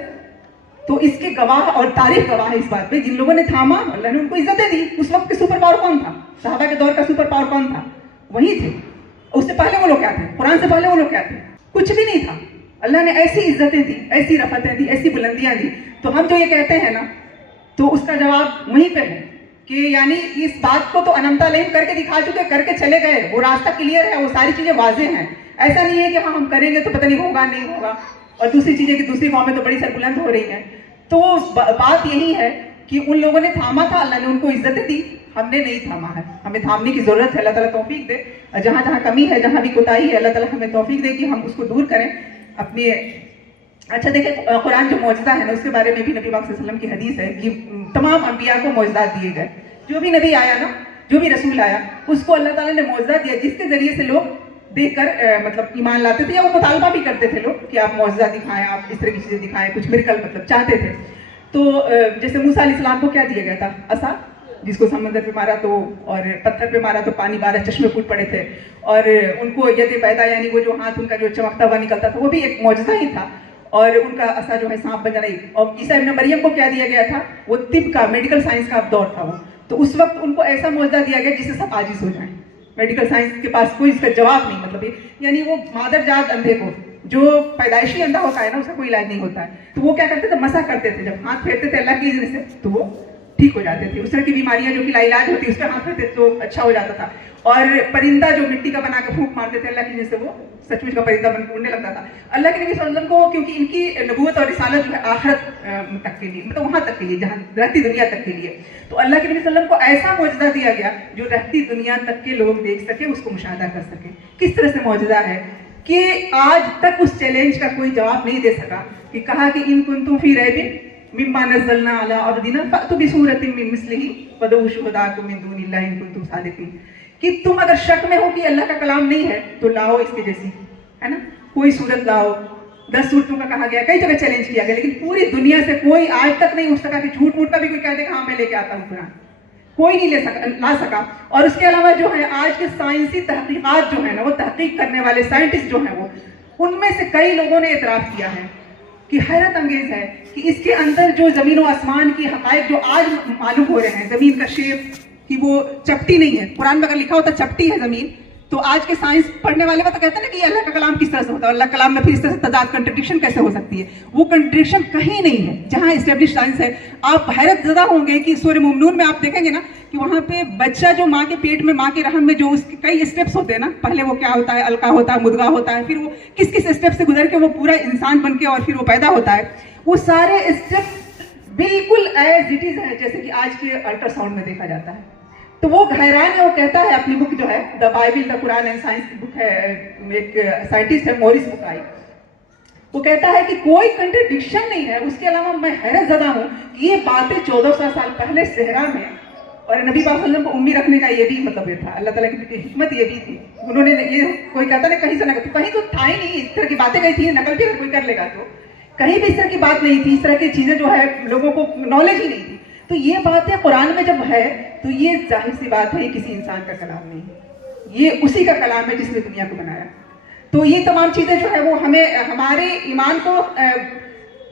تو اس کے گواہ اور تاریخ گواہ ہے اس بات پہ, جن لوگوں نے تھاما اللہ نے ان کو عزتیں دی. اس وقت کے سپر پاور کون تھا؟ صحابہ کے دور کا سپر پاور کون تھا؟ وہی تھے. اس سے پہلے وہ لوگ کیا تھے؟ قرآن سے پہلے وہ لوگ کیا تھے؟ کچھ بھی نہیں تھا. اللہ نے ایسی عزتیں دی, ایسی رفتیں دی, ایسی بلندیاں دی. تو ہم جو یہ کہتے ہیں نا, تو اس کا جواب وہیں پہ ہے کہ یعنی اس بات کو تو انمتا علیہم کر کے دکھا چکے, کر کے چلے گئے. وہ راستہ کلیئر ہے, وہ ساری چیزیں واضح ہیں. ایسا نہیں ہے کہ ہاں ہم کریں گے تو پتہ نہیں ہوگا نہیں ہوگا. اور دوسری چیزیں کہ دوسری قومیں تو بڑی سربلند ہو رہی ہیں. تو بات یہی ہے کہ ان لوگوں نے تھاما تھا, اللہ نے ان کو عزتیں دی, ہم نے نہیں تھاما ہے. ہمیں تھامنے کی ضرورت ہے. اللہ تعالیٰ توفیق دے, جہاں جہاں کمی ہے, جہاں بھی کوتاہی ہے, اللہ تعالیٰ ہمیں توفیق دے کہ ہم اس کو دور کریں اپنی. اچھا دیکھیں, قرآن جو معجزہ ہے نا, اس کے بارے میں بھی نبی پاک صلی اللہ علیہ وسلم کی حدیث ہے کہ تمام انبیاء کو معجزات دیے گئے. جو بھی نبی آیا نا, جو بھی رسول آیا, اس کو اللہ تعالیٰ نے معجزہ دیا جس کے ذریعے سے لوگ دیکھ کر مطلب ایمان لاتے تھے, یا وہ مطالبہ بھی کرتے تھے لوگ کہ آپ معجزہ دکھائیں, آپ اس طرح کی چیزیں دکھائیں, کچھ میریکل مطلب چاہتے تھے. تو جیسے موسیٰ علیہ السلام کو کیا دیا گیا تھا؟ عصا, جس کو سمندر پہ مارا تو, اور پتھر پہ مارا تو پانی 12 چشمے پھوٹ پڑے تھے. اور ان کو ید پیدا یعنی وہ جو ہاتھ ان کا جو چمکتا ہوا نکلتا تھا وہ بھی ایک معجزہ ہی تھا. اور ان کا عصا جو ہے سانپ بن جانا. اور عیسیٰ ابن مریم کو کیا دیا گیا تھا؟ وہ طب کا, میڈیکل سائنس کا دور تھا وہ. تو اس وقت ان کو ایسا معجزہ دیا گیا جس سے سب عاجز ہو جائیں. میڈیکل سائنس کے پاس کوئی اس کا جواب نہیں. مطلب یعنی وہ مادر جات اندھے کو, جو پیدائشی اندھا ہوتا ہے نا, اس کا کوئی علاج نہیں ہوتا ہے, تو وہ کیا کرتے تھے؟ مسح کرتے تھے. جب ہاتھ پھیرتے تھے اللہ کی اذن سے تو وہ ٹھیک ہو جاتے تھے. اس طرح کی بیماریاں جو کہ لا علاج ہوتی, اس پہ ہاتھ پھیرتے تو اچھا ہو جاتا تھا. اور پرندہ جو مٹی کا بنا کے پھونک مارتے تھے اللہ کی اذن سے, وہ سچ مچ کا پرندہ بن کے اڑنے لگتا تھا. اللہ کے نبی صلی اللہ علیہ وسلم کو کیونکہ ان کی نبوت اور رسالت جو ہے آخرت تک کے لیے, مطلب وہاں تک کے لیے جہاں رہتی دنیا تک کے لیے, تو اللہ کے نبی صلی اللہ علیہ وسلم کو ایسا معجزہ دیا گیا جو رہتی دنیا تک کے لوگ دیکھ سکے, اس کو مشاہدہ کر سکے. کس طرح سے معجزہ ہے کہ آج تک اس چیلنج کا کوئی جواب نہیں دے سکا کہ کہا کہ ان کنتم فی ریب مما نزلنا علی عبدنا فأتوا بسورۃ من مثلہ وادعوا شہداءکم من دون اللہ ان کنتم صادقین. کہ تم اگر شک میں ہو کہ اللہ کا کلام نہیں ہے تو لاؤ اس کے جیسی, ہے نا, کوئی صورت لاؤ. 10 صورتوں کا کہا گیا, کئی جگہ چیلنج کیا گیا, لیکن پوری دنیا سے کوئی آج تک نہیں اٹھ سکا کہ جھوٹ موٹ کا بھی کوئی کہہ دے کہ ہاں میں لے کے آتا ہوں قرآن. کوئی نہیں لا سکا. اور اس کے علاوہ جو ہے آج کے سائنسی تحقیقات جو ہے نا, وہ تحقیق کرنے والے سائنٹسٹ جو ہیں وہ, ان میں سے کئی لوگوں نے اعتراف کیا ہے کہ حیرت انگیز ہے کہ اس کے اندر جو زمین و آسمان کی حقائق جو آج معلوم ہو رہے ہیں, زمین کا شیپ کہ وہ چپٹی نہیں ہے, قرآن میں اگر لکھا ہوتا چپٹی ہے زمین, تو آج کے سائنس پڑھنے والے کو تو کہتے ہیں نا کہ اللہ کا کلام کس طرح سے ہوتا ہے, اللہ کا کلام میں پھر اس طرح سے تضاد کنٹرڈکشن کیسے ہو سکتی ہے. وہ کنٹرڈکشن کہیں نہیں ہے جہاں اسٹیبلش سائنس ہے. آپ حیرت زدہ ہوں گے کہ سورہ مومنون میں آپ دیکھیں گے نا کہ وہاں پہ بچہ جو ماں کے پیٹ میں, ماں کے رحم میں جو اس کے کئی اسٹیپس ہوتے ہیں نا, پہلے وہ کیا ہوتا ہے, القا ہوتا ہے, مدغہ ہوتا ہے, پھر وہ کس کس اسٹیپ سے گزر کے وہ پورا انسان بن کے اور پھر وہ پیدا ہوتا ہے. وہ سارے اسٹیپ بالکل ایز اٹ از ہے جیسے کہ آج کے الٹرا ساؤنڈ میں دیکھا جاتا ہے. تو وہ حیران ہے. وہ کہتا ہے اپنی بک جو ہے the Bible the Quran and science کی بک ہے, ایک سائنٹسٹ ہے مورس بکائی, وہ کہتا ہے کہ کوئی کنٹرڈکشن نہیں ہے. اس کے علاوہ میں حیرت زدہ ہوں کہ یہ باتیں 1400 سال پہلے صحرا میں, اور نبی پاک صلی اللہ علیہ وسلم کو امی رکھنے کا یہ بھی مطلب یہ تھا, اللہ تعالیٰ کی حکمت یہ بھی تھی. انہوں نے یہ کوئی کہتا نا کہیں سے نہ کہیں تو تھا ہی نہیں, اس طرح کی باتیں کہیں تھی, نقل بھی اگر کوئی کر لے گا تو کہیں بھی اس طرح کی بات نہیں تھی. اس طرح کی چیزیں جو ہے لوگوں کو نالج ہی نہیں تھی. تو یہ باتیں قرآن میں جب ہے تو یہ ظاہر سی بات ہے, یہ کسی انسان کا کلام نہیں. یہ اسی کا کلام ہے جس نے دنیا کو بنایا. تو یہ تمام چیزیں جو ہے وہ ہمیں ہمارے ایمان کو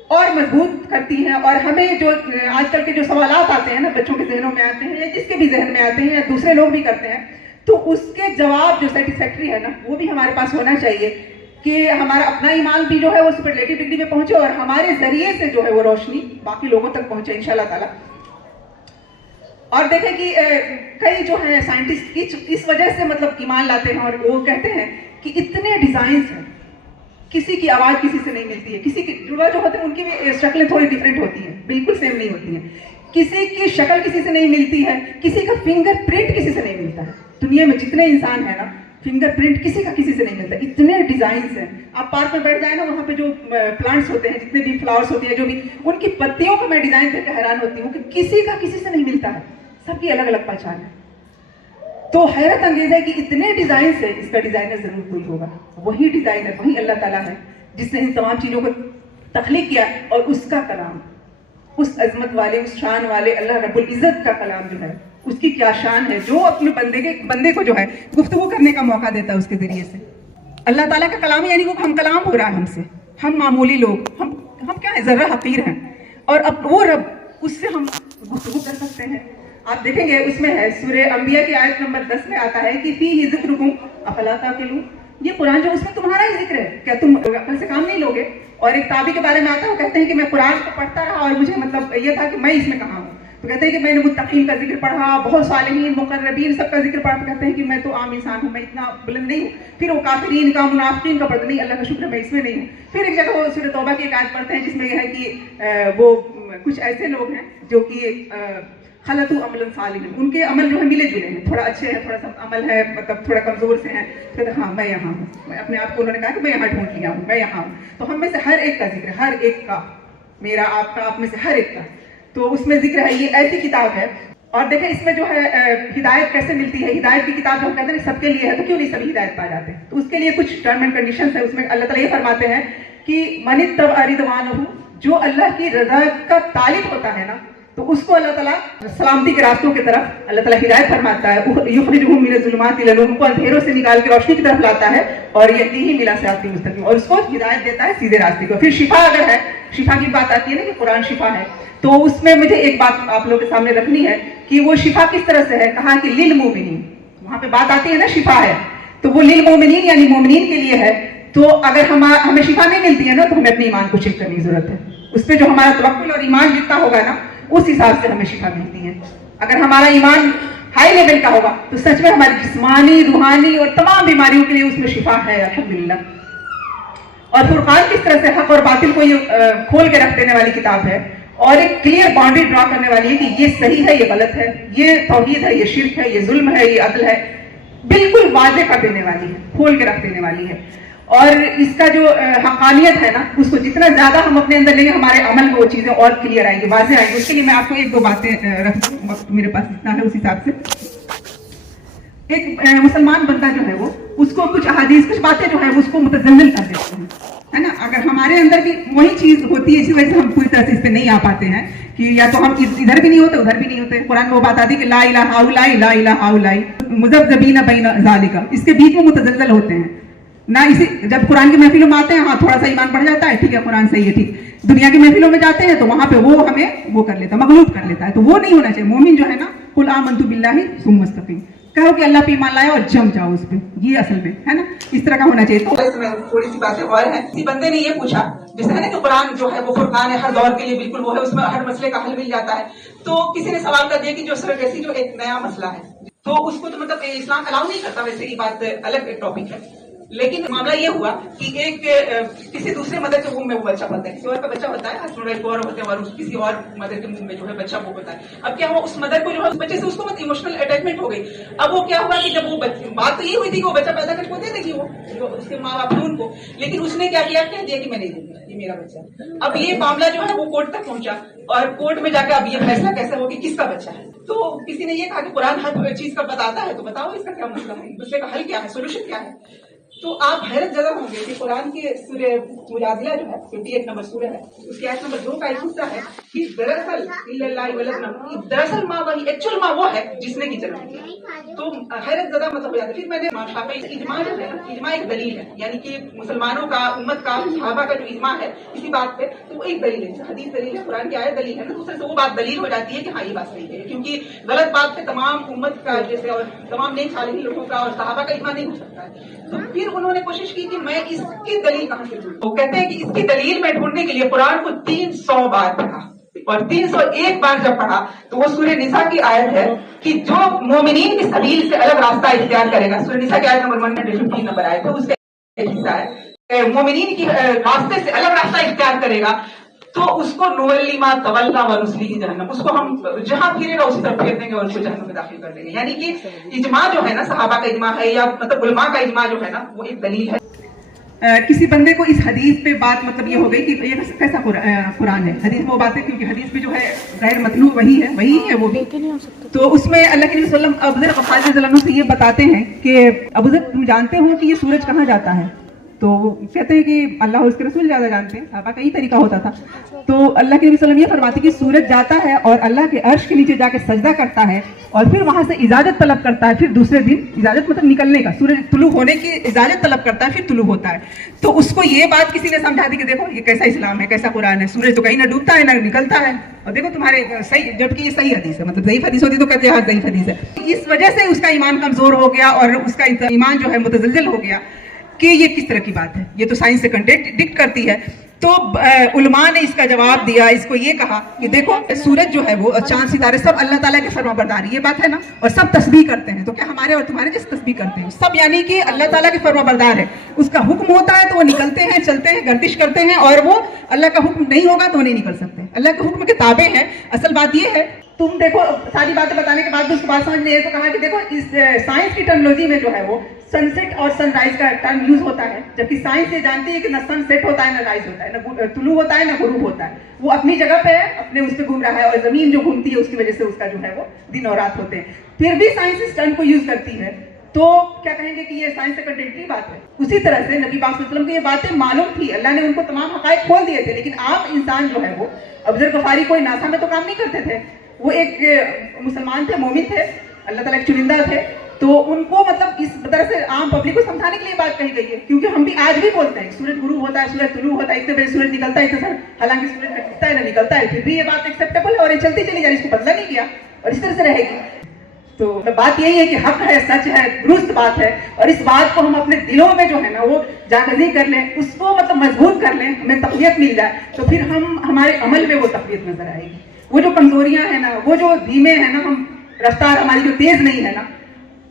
اور مضبوط کرتی ہیں, اور ہمیں جو آج کل کے جو سوالات آتے ہیں نا بچوں کے ذہنوں میں آتے ہیں یا جس کے بھی ذہن میں آتے ہیں یا دوسرے لوگ بھی کرتے ہیں, تو اس کے جواب جو سیٹسفیکٹری ہے نا وہ بھی ہمارے پاس ہونا چاہیے کہ ہمارا اپنا ایمان بھی جو ہے وہ سپرلیٹو ڈگری میں پہنچے اور ہمارے ذریعے سے جو ہے وہ روشنی باقی لوگوں تک پہنچے انشاءاللہ تعالیٰ. اور دیکھیں کہ کئی جو ہیں سائنٹسٹ اس وجہ سے مطلب ایمان لاتے ہیں اور وہ کہتے ہیں کہ اتنے ڈیزائنز ہیں, کسی کی آواز کسی سے نہیں ملتی ہے, کسی کی جڑوا جو ہوتے ہیں ان کی بھی شکلیں تھوڑی ڈفرینٹ ہوتی ہیں, بالکل سیم نہیں ہوتی ہیں, کسی کی شکل کسی سے نہیں ملتی ہے, کسی کا فنگر پرنٹ کسی سے نہیں ملتا ہے. دنیا میں جتنے انسان ہیں نا فنگر پرنٹ کسی کا کسی سے نہیں ملتا, اتنے ڈیزائنز ہیں. آپ پارک میں بیٹھ جائیں نا, وہاں پہ جو پلانٹس ہوتے ہیں, جتنے بھی فلاورس ہوتے ہیں, جو بھی ان کی پتیوں کو میں ڈیزائن دیکھ کے حیران ہوتی ہوں کہ کسی کا کسی سے نہیں ملتا ہے, سب کی الگ الگ پہچان ہے. تو حیرت انگیز ہے کہ اتنے ڈیزائنز ہیں, اس کا ڈیزائنر ضرور کوئی ہوگا. وہی ڈیزائنر وہی اللہ تعالیٰ ہے جس نے ان تمام چیزوں کو تخلیق کیا, اور اس کا کلام, اس عظمت والے, اس شان والے اللہ رب العزت کا کلام جو ہے اس کی کیا شان ہے, جو اپنے بندے کو جو ہے گفتگو کرنے کا موقع دیتا ہے اس کے ذریعے سے. اللہ تعالیٰ کا کلام یعنی وہ ہم کلام ہو رہا ہے ہم سے, ہم معمولی لوگ, ہم کیا ہے, ذرہ حقیر ہیں, اور اب وہ رب اس سے ہم گفتگو کر سکتے ہیں. آپ دیکھیں گے اس میں ہے سورہ انبیاء کی آیت نمبر 10 میں آتا ہے کہ فیہ ذکرکم افلا تعقلون, یہ قرآن جو اس میں تمہارا ہی ذکر ہے, کیا تم عقل سے کام نہیں لوگے. اور ایک تابعی کے بارے میں آتا ہے, وہ کہتے ہیں کہ میں قرآن کو پڑھتا رہا اور مجھے مطلب یہ تھا کہ میں اس میں کہاں ہوں. تو کہتے ہیں کہ میں نے متقین کا ذکر پڑھا, بہت صالحین مقربین سب کا ذکر پڑھا, تو کہتے ہیں کہ میں تو عام انسان ہوں, میں اتنا بلند نہیں ہوں. پھر وہ کافرین کا, منافقین کا پڑھتے, نہیں اللہ کا شکر ہے میں اس میں نہیں ہوں. پھر ایک جگہ وہ سورہ توبہ کی ایک آیت پڑھتے ہیں جس میں یہ ہے کہ وہ کچھ ایسے لوگ ہیں جو کہ خلطوا عملا صالحا, ان کے عمل جو ہے ملے جلے ہیں, تھوڑا اچھے ہیں, تھوڑا سا عمل ہے مطلب تھوڑا کمزور سے ہیں. کہتے ہیں ہاں میں یہاں ہوں, میں اپنے آپ کو انہوں نے کہا کہ میں یہاں ڈھونڈ لیا ہوں, میں یہاں ہوں. تو ہم میں سے ہر ایک کا ذکر ہے, ہر ایک کا, میرا آپ کا, آپ میں سے ہر ایک کا, تو اس میں ذکر ہے. یہ ایسی کتاب ہے. اور دیکھیں اس میں جو ہے ہدایت کیسے ملتی ہے. ہدایت کی کتاب جو ہم کہتے ہیں سب کے لیے ہے, تو کیوں نہیں سبھی ہدایت پا جاتے ہیں. تو اس کے لیے کچھ ٹرم اینڈ کنڈیشنز ہیں. اس میں اللہ تعالیٰ یہ فرماتے ہیں کہ من اتبع رضوانہ, جو اللہ کی رضا کا طالب ہوتا ہے نا, تو اس کو اللہ تعالیٰ سلامتی کے راستوں کی طرف اللہ تعالیٰ ہدایت فرماتا ہے. یخرجہم من الظلمات الی النور, کو اندھیروں سے نکال کے روشنی کی طرف لاتا ہے, اور یہدیہم الی صراط مستقیم, اور اس کو ہدایت دیتا ہے سیدھے راستے کو. پھر شفا اگر ہے, شفا کی بات آتی ہے نا کہ قرآن شفا ہے, تو اس میں مجھے ایک بات آپ لوگوں کے سامنے رکھنی ہے کہ وہ شفا کس طرح سے ہے. کہا کہ للمؤمنین, وہاں پہ بات آتی ہے نا شفا ہے, تو وہ للمؤمنین یعنی مومنین کے لیے ہے. تو اگر ہمیں شفا نہیں ملتی ہے نا, تو ہمیں اپنے ایمان کو چیک کرنے کی ضرورت ہے. اس پہ جو ہمارا توکل اور ایمان جتنا ہوگا نا, اس حساب سے ہمیں شفا ملتی ہے. اگر ہمارا ایمان ہائی لیول کا ہوگا تو سچ میں ہماری جسمانی, روحانی اور تمام بیماریوں کے لیے اس میں شفا ہے الحمدللہ. اور فرقان کس طرح سے حق اور باطل کو یہ کھول کے رکھ دینے والی کتاب ہے, اور ایک کلیئر باؤنڈری ڈرا کرنے والی ہے کہ یہ صحیح ہے, یہ غلط ہے, یہ توحید ہے, یہ شرک ہے, یہ ظلم ہے, یہ عدل ہے. بالکل واضح کر دینے والی ہے, کھول کے رکھ دینے والی ہے. اور اس کا جو حقانیت ہے نا, اس کو جتنا زیادہ ہم اپنے اندر لیں گے, ہمارے عمل میں وہ چیزیں اور کلیئر آئیں گی, واضح آئیں گی. اس کے لیے میں آپ کو ایک دو باتیں رکھ دوں, وقت میرے پاس اتنا ہے اس حساب سے. ایک مسلمان بندہ جو ہے وہ, اس کو کچھ احادیث, کچھ باتیں جو ہے اس کو متزلزل کر دیتے ہیں, ہے نا. اگر ہمارے اندر بھی وہی چیز ہوتی ہے, اسی وجہ سے ہم پوری طرح سے اس پہ نہیں آ پاتے ہیں کہ یا تو ہم ادھر بھی نہیں ہوتے, ادھر بھی نہیں ہوتے. قرآن میں وہ بات آتی ہے کہ لا الہ الا اللہ, لا الہ الا اللہ مذبذبین بین ذالک, اس کے بیچ میں متزلزل ہوتے ہیں نہ. اسی جب قرآن کی محفلوں میں آتے ہیں, ہاں تھوڑا سا ایمان بڑھ جاتا ہے, ٹھیک ہے قرآن صحیح ہے, ٹھیک. دنیا کی محفلوں میں جاتے ہیں تو وہاں پہ وہ ہمیں وہ کر لیتا ہے, مغلوب کر لیتا ہے. تو وہ نہیں ہونا چاہیے. مومن جو ہے نا, قل آمنت باللہ ثم استقیم, کہو کہ اللہ پہ ایمان لایا اور جم جاؤ اس پہ, یہ اصل میں ہے نا, اس طرح کا ہونا چاہیے. تو اس میں تھوڑی سی باتیں اور ہیں. کسی بندے نے یہ پوچھا, جیسے ہے نا کہ قرآن جو ہے وہ فرقان ہے, ہر دور کے لیے بالکل وہ ہے, اس میں ہر مسئلے کا حل مل جاتا ہے. تو کسی نے سوال کر دیا کہ جو سرگیسی جو ایک نیا مسئلہ ہے, تو اس کو تو مطلب اسلام الاؤ نہیں کرتا. ویسے یہ بات الگ ایک ٹاپک ہے, لیکن معاملہ یہ ہوا کہ ایک کسی دوسرے مدر کے منہ میں وہ بچہ ہوتا ہے, کسی اور کا بچہ ہوتا ہے, ہسبینڈ وائف اور ہوتے ہیں, اور کسی اور مدر کے منہ میں جو ہے بچہ وہ ہوتا ہے. اب کیا ہوا, اس مدر کو جو ہے اس بچے سے اس کو مت ایموشنل اٹیچمنٹ ہو گئی. اب وہ کیا ہوا کہ جب وہ بات تو یہ ہوئی تھی کہ وہ بچہ پیدا کر کے دے دے گی وہ اس کے ماں باپ نے ان کو, لیکن اس نے کیا کیا, کہہ دیا کہ میں نہیں دوں گا, یہ میرا بچہ. اب یہ معاملہ جو ہے وہ کورٹ تک پہنچا, اور کورٹ میں جا کے اب یہ فیصلہ کیسا ہو کہ کس کا بچہ ہے. تو کسی نے یہ کہا کہ قرآن ہر چیز کا بتاتا ہے, تو بتاؤ اس کا کیا مسئلہ ہے, مسئلے کا حل کیا ہے, سولوشن کیا ہے. تو آپ حیرت زدہ ہوں گے کہ قرآن کی سورہ مجادلہ جو ہے 58 نمبر سورہ ہے, اس کی آیت نمبر 2 کا ایک حصہ ہے کہ دراصل اللہ ولدنا, دراصل ماں وہی, ایکچوئل ماں وہ ہے جس نے کی جنم کیا. تو حیرت زدہ مطلب ہو جاتا ہے. پھر میں نے امام شافعی اجماع جو ہے نا, اجماع ایک دلیل ہے, یعنی کہ مسلمانوں کا, امت کا, صحابہ کا جو اجماع ہے کسی بات پہ, تو وہ ایک دلیل ہے, حدیث دلیل ہے, قرآن کی آیت دلیل ہے نا, دوسرے سے وہ بات دلیل ہو جاتی ہے کہ ہاں یہ بات صحیح ہے, کیونکہ غلط بات پہ تمام امت کا جیسے اور تمام نیک صالحین لوگوں کا اور صحابہ کا اجماع نہیں ہو سکتا ہے. تو پھر انہوں نے کوشش کی کہ میں اس کی دلیل کہاں سے ڈھونڈوں. وہ کہتے ہیں کہ اس کی دلیل میں ڈھونڈنے کے لیے قرآن کو 300 بار پڑھا, اور 301 بار جب پڑھا تو وہ سورہ نساء کی آیت ہے کہ جو مومنین کی سبیل سے الگ راستہ اختیار کرے گا, سورہ نساء کی آیت نمبر 115 نمبر آیت ہے, اس کا ایک حصہ ہے, مومنین کی راستے سے الگ راستہ اختیار کرے گا تو اس کو نولی ما تولا ونصلیہ جہنم, اس کو ہم جہاں پھرے گا اسی طرف پھیر دیں گے اور اس کو جہنم میں داخل کر دیں گے. یعنی کہ اجماع جو ہے نا, صحابہ کا اجماع ہے یا مطلب علماء کا اجماع جو ہے نا, وہ ایک دلیل ہے. کسی بندے کو اس حدیث پہ بات مطلب یہ ہو گئی کہ یہ کیسا قرآن ہے, حدیث میں وہ بات ہے کیونکہ حدیث میں جو ہے غیر مطلوب وہی ہے وہ بھی. تو اس میں اللہ کے نبی صلی اللہ علیہ وسلم ابو ذر غفاری رضی اللہ عنہ سے یہ بتاتے ہیں کہ ابو ذر تم جانتے ہو کہ یہ سورج کہاں جاتا ہے؟ تو وہ کہتے ہیں کہ اللہ اور اس کے رسول زیادہ جانتے ہیں, صحابہ کا یہی طریقہ ہوتا تھا. تو اللہ کے نبی صلی اللہ علیہ وسلم یہ فرماتے کہ سورج جاتا ہے اور اللہ کے عرش کے نیچے جا کے سجدہ کرتا ہے اور پھر وہاں سے اجازت طلب کرتا ہے, پھر دوسرے دن اجازت مطلب نکلنے کا, سورج طلوع ہونے کی اجازت طلب کرتا ہے, پھر طلوع ہوتا ہے. تو اس کو یہ بات کسی نے سمجھا دی کہ دیکھو یہ کیسا اسلام ہے, کیسا قرآن ہے, سورج تو کہیں نہ ڈوبتا ہے نہ نکلتا ہے, اور دیکھو تمہارے صحیح, جبکہ یہ صحیح حدیث ہے, مطلب ضعیف حدیث ہوتی تو کہتے ہیں ہاں ضعیف حدیث ہے. اس وجہ سے اس کا ایمان کمزور ہو گیا اور اس کا ایمان جو ہے متزلزل ہو گیا کہ یہ کس طرح کی بات ہے, یہ تو سائنس سے کنٹرڈکٹ کرتی ہے. تو علماء نے اس کا جواب دیا, اس کو یہ کہا کہ دیکھو سورج جو ہے وہ چاند ستارے سب اللہ تعالیٰ کے فرما بردار, یہ بات ہے نا, اور سب تسبیح کرتے ہیں, تو کیا ہمارے اور تمہارے جیسے تسبیح کرتے ہیں سب, یعنی کہ اللہ تعالیٰ کے فرما بردار ہے, اس کا حکم ہوتا ہے تو وہ نکلتے ہیں, چلتے ہیں, گردش کرتے ہیں, اور وہ اللہ کا حکم نہیں ہوگا تو وہ نہیں نکل سکتے, اللہ کے حکم کے تابع ہیں. اصل بات یہ ہے, تم دیکھو ساری باتیں بتانے کے بعد اس کو بات سمجھ میں یہ تو کہا کہ دیکھو اس سائنس کی ٹرمنالوجی میں جو ہے وہ سن سیٹ اور سن رائز کا ٹرم یوز ہوتا ہے, جبکہ سائنس یہ جانتی ہے کہ نہ سن سیٹ ہوتا ہے نہ رائز ہوتا ہے, نہ طلوع ہوتا ہے نہ غروب ہوتا ہے. وہ اپنی جگہ پہ ہے, اپنے اس پہ گھوم رہا ہے, اور زمین جو گھومتی ہے اس کی وجہ سے اس کا جو ہے وہ دن اور رات ہوتے ہیں. پھر بھی سائنس اس ٹرم کو یوز کرتی ہے, تو کیا کہیں گے کہ یہ سائنس سے کنٹینٹری بات ہے. اسی طرح سے نبی پاک صلی اللہ علیہ وسلم کو یہ باتیں معلوم تھی, اللہ نے ان کو تمام حقائق کھول دیے تھے, لیکن عام انسان جو ہے وہ ابو ذر غفاری کوئی ناسا میں تو کام نہیں کرتے تھے, وہ ایک مسلمان تھے, مومن تھے, اللہ تعالیٰ کے چنندہ تھے. تو ان کو مطلب اس طرح سے عام پبلک کو سمجھانے کے لیے بات کہی گئی ہے, کیونکہ ہم بھی آج بھی بولتے ہیں سورج غروب ہوتا ہے, سورج طلوع ہوتا ہے, اتنے بجے سورج نکلتا ہے, اتنے سر, حالانکہ سورج نکلتا ہے نہ نکلتا ہے, پھر بھی یہ بات ایکسیپٹیبل ہے اور یہ چلتی چلی جا رہی, اس کو بدلا نہیں کیا اور اس طرح سے رہے گی. تو بات یہی ہے کہ حق ہے, سچ ہے, درست بات ہے, اور اس بات کو ہم اپنے دلوں میں جو ہے نا وہ جاگزی کر لیں, اس کو مطلب مضبوط کر لیں, ہمیں تقویت مل جائے, تو پھر ہمارے عمل میں وہ تقویت نظر آئے گی. وہ جو کمزوریاں ہیں نا, وہ جو دھیمے ہیں نا, ہم رفتار ہماری جو تیز نہیں ہے نا,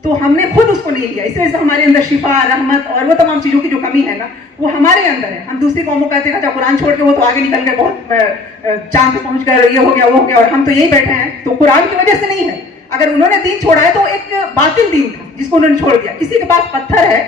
تو ہم نے خود اس کو نہیں لیا, اس وجہ سے ہمارے اندر شفا, رحمت اور وہ تمام چیزوں کی جو کمی ہے نا وہ ہمارے اندر ہے. ہم دوسری قوموں کہتے ہیں اچھا قرآن چھوڑ کے وہ تو آگے نکل گئے, بہت چاند پہ پہنچ کر یہ ہو گیا وہ ہو گیا, اور ہم تو یہی بیٹھے ہیں. تو قرآن کی وجہ سے نہیں ہے, اگر انہوں نے دین چھوڑا ہے تو ایک باطل دین تھا جس کو انہوں نے چھوڑ دیا. کسی کے پاس پتھر ہے,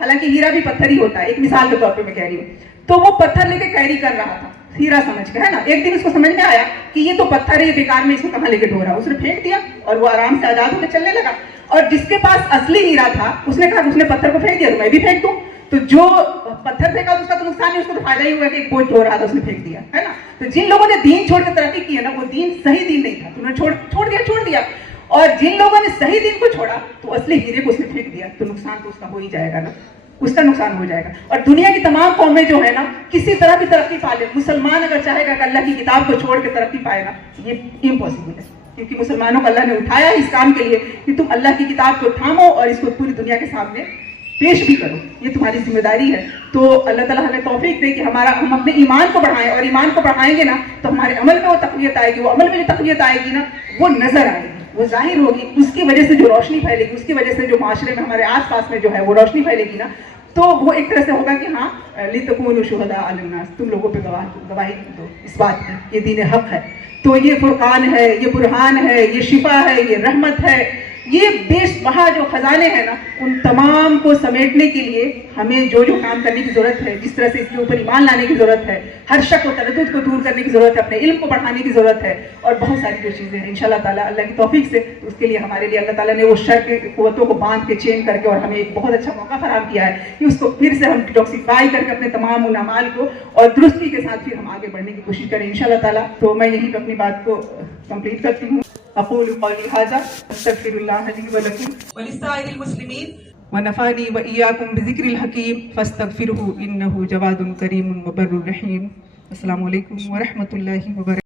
حالانکہ ہیرا بھی پتھر ہی ہوتا ہے, ایک مثال کے طور پہ میں کہہ رہی ہوں, تو وہ پتھر لے کے کیری کر رہا تھا ہیرا سمجھ کے, ہے نا. ایک دن اس کو سمجھ میں آیا کہ یہ تو پتھر ہے, یہ بیکار میں اس کو کہاں لے کے ڈھو رہا, اس نے پھینک دیا اور وہ آرام سے آزاد ہو کے چلنے لگا. اور جس کے پاس اصلی ہیرا تھا اس نے کہا کہ اس نے پتھر کو پھینک دیا تو میں بھی پھینک دوں. تو جو پتھر پھینکا اس کا تو نقصان نہیں, اس کو تو فائدہ ہی ہوا کہ ایک بوجھ ڈھو رہا تھا اس نے پھینک دیا, ہے نا. تو جن لوگوں نے دین چھوڑ کے ترقی کی ہے نا, وہ دین صحیح دین نہیں تھا, انہوں نے چھوڑ دیا. اور جن لوگوں نے صحیح دین کو چھوڑا تو اصلی ہیرے کو اس نے پھینک دیا, تو نقصان تو اس کا ہو ہی جائے گا نا, اس کا نقصان ہو جائے گا. اور دنیا کی تمام قومیں جو ہے نا کسی طرح بھی ترقی پا لے, مسلمان اگر چاہے گا کہ اللہ کی کتاب کو چھوڑ کے ترقی پائے گا, یہ امپاسبل ہے, کیونکہ مسلمانوں کو اللہ نے اٹھایا ہے اس کام کے لیے کہ تم اللہ کی کتاب کو تھامو اور اس کو پوری دنیا کے سامنے پیش بھی کرو, یہ تمہاری ذمہ داری ہے. تو اللہ تعالیٰ ہمیں توفیق دے کہ ہم اپنے ایمان کو بڑھائیں, اور ایمان کو بڑھائیں گے نا تو ہمارے عمل میں وہ تقویت آئے گی, وہ عمل میں جو تقویت آئے گی نا وہ نظر آئے گی, وہ ظاہر ہوگی, اس کی وجہ سے جو روشنی پھیلے گی, اس کی وجہ سے جو معاشرے میں ہمارے آس پاس میں جو ہے وہ روشنی پھیلے گی نا, تو وہ ایک طرح سے ہوگا کہ ہاں لِتَكُونُوا شُهَدَاءَ عَلَى النَّاسِ, تم لوگوں پہ گواہی دو اس بات کی, یہ دین حق ہے. تو یہ فرقان ہے, یہ برہان ہے, یہ شفا ہے, یہ رحمت ہے, یہ بیش بہا جو خزانے ہیں نا ان تمام کو سمیٹنے کے لیے ہمیں جو کام کرنے کی ضرورت ہے, جس طرح سے اس کے اوپر ایمان لانے کی ضرورت ہے, ہر شک و تردد کو دور کرنے کی ضرورت ہے, اپنے علم کو بڑھانے کی ضرورت ہے, اور بہت ساری جو چیزیں ہیں انشاءاللہ تعالیٰ اللہ کی توفیق سے. اس کے لیے ہمارے لیے اللہ تعالیٰ نے وہ شر کی قوتوں کو باندھ کے چین کر کے اور ہمیں ایک بہت اچھا موقع فراہم کیا ہے کہ اس کو پھر سے ہم ڈیٹاکسیفائی کر کے اپنے تمام ان اعمال کو اور درستی کے ساتھ پھر ہم آگے بڑھنے کی کوشش کریں انشاءاللہ تعالیٰ. تو میں یہیں پہ اپنی بات کو کمپلیٹ کرتی ہوں. اقول قولی ھذا استغفر اللہ الله لي ولكم ولسائر المسلمين ونفعني وإياكم بذكر الحكيم فاستغفروه إنه جواد كريم وبر رحيم. السلام علیکم ورحمۃ اللہ وبرکاتہ.